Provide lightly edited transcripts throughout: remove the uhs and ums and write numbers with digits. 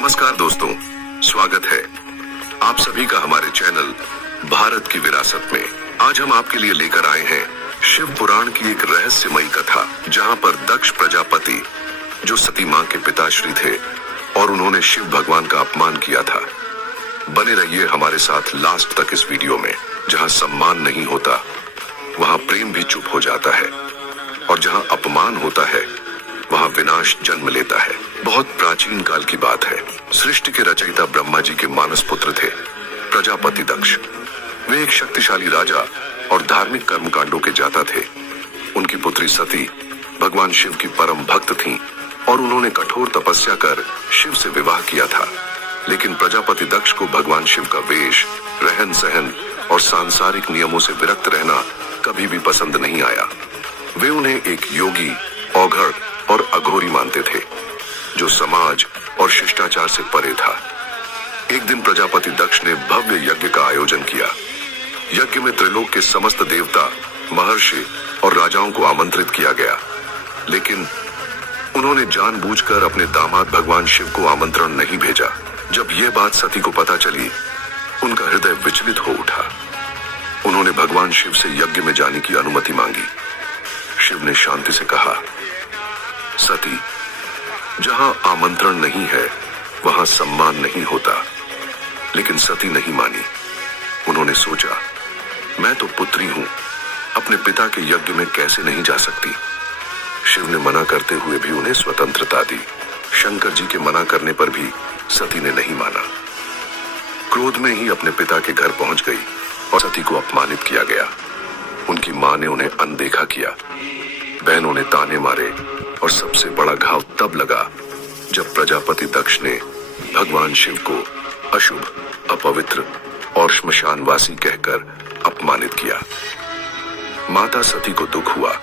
नमस्कार दोस्तों, स्वागत है आप सभी का हमारे चैनल भारत की विरासत में। आज हम आपके लिए लेकर आए हैं शिव पुराण की एक रहस्यमयी कथा, जहां पर दक्ष प्रजापति जो सती मां के पिताश्री थे और उन्होंने शिव भगवान का अपमान किया था। बने रहिए हमारे साथ लास्ट तक इस वीडियो में। जहां सम्मान नहीं होता वहां प्रेम भी चुप हो जाता है, और जहां अपमान होता है वहां विनाश जन्म लेता है। बहुत प्राचीन काल की बात है। सृष्टि के रचयिता ब्रह्मा जी के मानस पुत्र थे प्रजापति दक्ष। वे एक शक्तिशाली राजा और धार्मिक कर्मकांडों के जाता थे। उनकी पुत्री सती भगवान शिव की परम भक्त थीं और उन्होंने कठोर तपस्या कर शिव से विवाह किया था। लेकिन प्रजापति दक्ष को भगवान शिव का वेश, रहन सहन और सांसारिक नियमों से विरक्त रहना कभी भी पसंद नहीं आया। वे उन्हें एक योगी, औघड़ और अघोरी मानते थे जो समाज और शिष्टाचार से परे था। एक दिन प्रजापति दक्ष ने भव्य यज्ञ का आयोजन किया। यज्ञ में त्रिलोक के समस्त देवता, महर्षि और राजाओं को आमंत्रित किया गया, लेकिन उन्होंने जानबूझकर अपने दामाद भगवान शिव को आमंत्रण नहीं भेजा। जब यह बात सती को पता चली, उनका हृदय विचलित हो उठा। उन्होंने भगवान शिव से यज्ञ में जाने की अनुमति मांगी। शिव ने शांति से कहा, सती, जहां आमंत्रण नहीं है वहां सम्मान नहीं होता। लेकिन सती नहीं मानी। उन्होंने सोचा, मैं तो पुत्री हूं, अपने पिता के यज्ञ में कैसे नहीं जा सकती। शिव ने मना करते हुए भी उन्हें स्वतंत्रता दी। शंकर जी के मना करने पर भी सती ने नहीं माना। क्रोध में ही अपने पिता के घर पहुंच गई और सती को अपमानित किया गया। उनकी मां ने उन्हें अनदेखा किया, बहनों ने ताने मारे और सबसे बड़ा घाव तब लगा जब प्रजापति दक्ष ने भगवान शिव को अशुभ, अपवित्र और श्मशानवासी कहकर अपमानित किया। माता सती को दुख हुआ।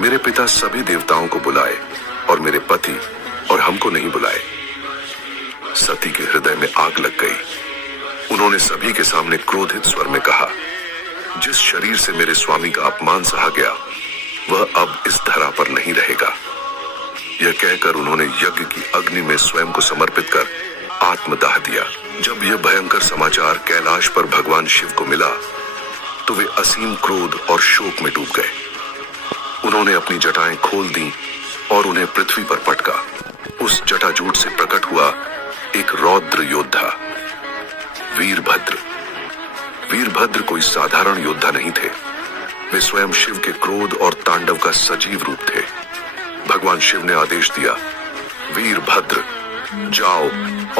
मेरे पिता सभी देवताओं को बुलाए और मेरे पति और हमको नहीं बुलाए। सती के हृदय में आग लग गई। उन्होंने सभी के सामने क्रोधित स्वर में कहा, जिस शरीर से मेरे स्वामी का अपमान सहा गया वह अब इस धरा पर नहीं रहेगा। यह कहकर उन्होंने यज्ञ की अग्नि में स्वयं को समर्पित कर आत्मदाह दिया। जब यह भयंकर समाचार कैलाश पर भगवान शिव को मिला तो वे असीम क्रोध और शोक में डूब गए। उन्होंने अपनी जटाएं खोल दी और उन्हें पृथ्वी पर पटका। उस जटाजूट से प्रकट हुआ एक रौद्र योद्धा, वीरभद्र। वीरभद्र कोई साधारण योद्धा नहीं थे। वे स्वयं शिव के क्रोध और तांडव का सजीव रूप थे। भगवान शिव ने आदेश दिया, वीरभद्र, जाओ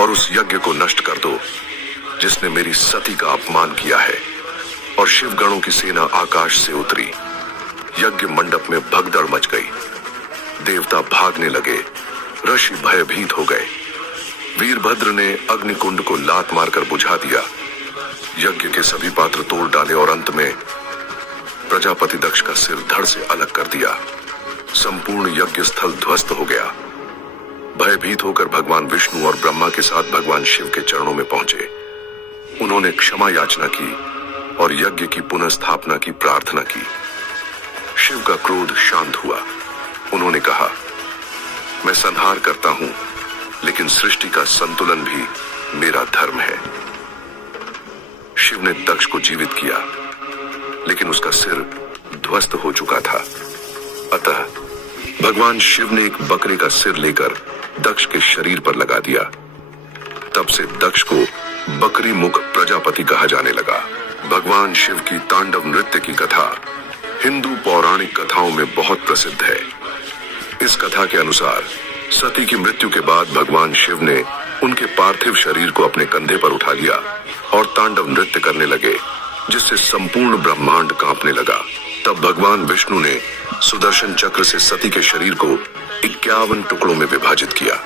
और उस यज्ञ को नष्ट कर दो जिसने मेरी सती का अपमान किया है। और शिवगणों की सेना आकाश से उतरी। यज्ञ मंडप में भगदड़ मच गई। देवता भागने लगे, ऋषि भयभीत हो गए। वीरभद्र ने अग्निकुंड को लात मारकर बुझा दिया। यज्ञ के सभी पात्र तोड़ डाले और अंत में प्रजापति दक्ष का सिर धड़ से अलग कर दिया। संपूर्ण यज्ञ स्थल ध्वस्त हो गया। भयभीत होकर भगवान विष्णु और ब्रह्मा के साथ भगवान शिव के चरणों में पहुंचे। उन्होंने क्षमा याचना की और यज्ञ की पुनः स्थापना की प्रार्थना की। शिव का क्रोध शांत हुआ। उन्होंने कहा, मैं संहार करता हूं, लेकिन सृष्टि का संतुलन भी मेरा धर्म है। शिव ने दक्ष को जीवित किया, लेकिन उसका सिर ध्वस्त हो चुका था। अतः भगवान शिव ने एक बकरे का सिर लेकर दक्ष के शरीर पर लगा दिया। तब से दक्ष को बकरी मुख प्रजापति कहा जाने लगा। भगवान शिव की तांडव नृत्य की कथा हिंदू पौराणिक कथाओं में बहुत प्रसिद्ध है। इस कथा के अनुसार सती की मृत्यु के बाद भगवान शिव ने उनके पार्थिव शरीर को अपने कंधे पर उठा लिया और तांडव नृत्य करने लगे, जिससे संपूर्ण ब्रह्मांड कांपने लगा। तब भगवान विष्णु ने सुदर्शन चक्र से सती के शरीर को 51 टुकड़ों में विभाजित किया।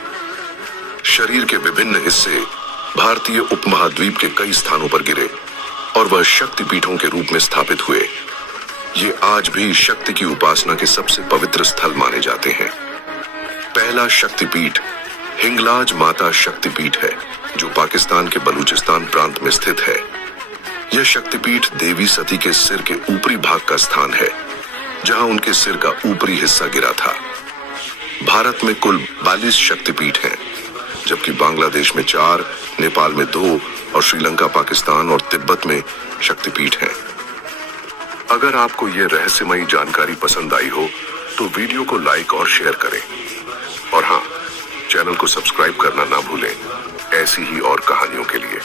शरीर के विभिन्न हिस्से भारतीय उपमहाद्वीप के कई स्थानों पर गिरे और वह शक्तिपीठों के रूप में स्थापित हुए। ये आज भी शक्ति की उपासना के सबसे पवित्र स्थल माने जाते हैं। पहला शक्तिपीठ हिंगलाज माता शक्तिपीठ है, जो पाकिस्तान के बलूचिस्तान प्रांत में स्थित है। यह शक्तिपीठ देवी सती के सिर के ऊपरी भाग का स्थान है, जहां उनके सिर का ऊपरी हिस्सा गिरा था। भारत में कुल 42 शक्तिपीठ हैं, जबकि बांग्लादेश में 4, नेपाल में 2 और श्रीलंका, पाकिस्तान और तिब्बत में शक्तिपीठ हैं। अगर आपको ये रहस्यमयी जानकारी पसंद आई हो तो वीडियो को लाइक और शेयर करें। और हाँ, चैनल को सब्सक्राइब करना ना भूलें ऐसी ही और कहानियों के लिए।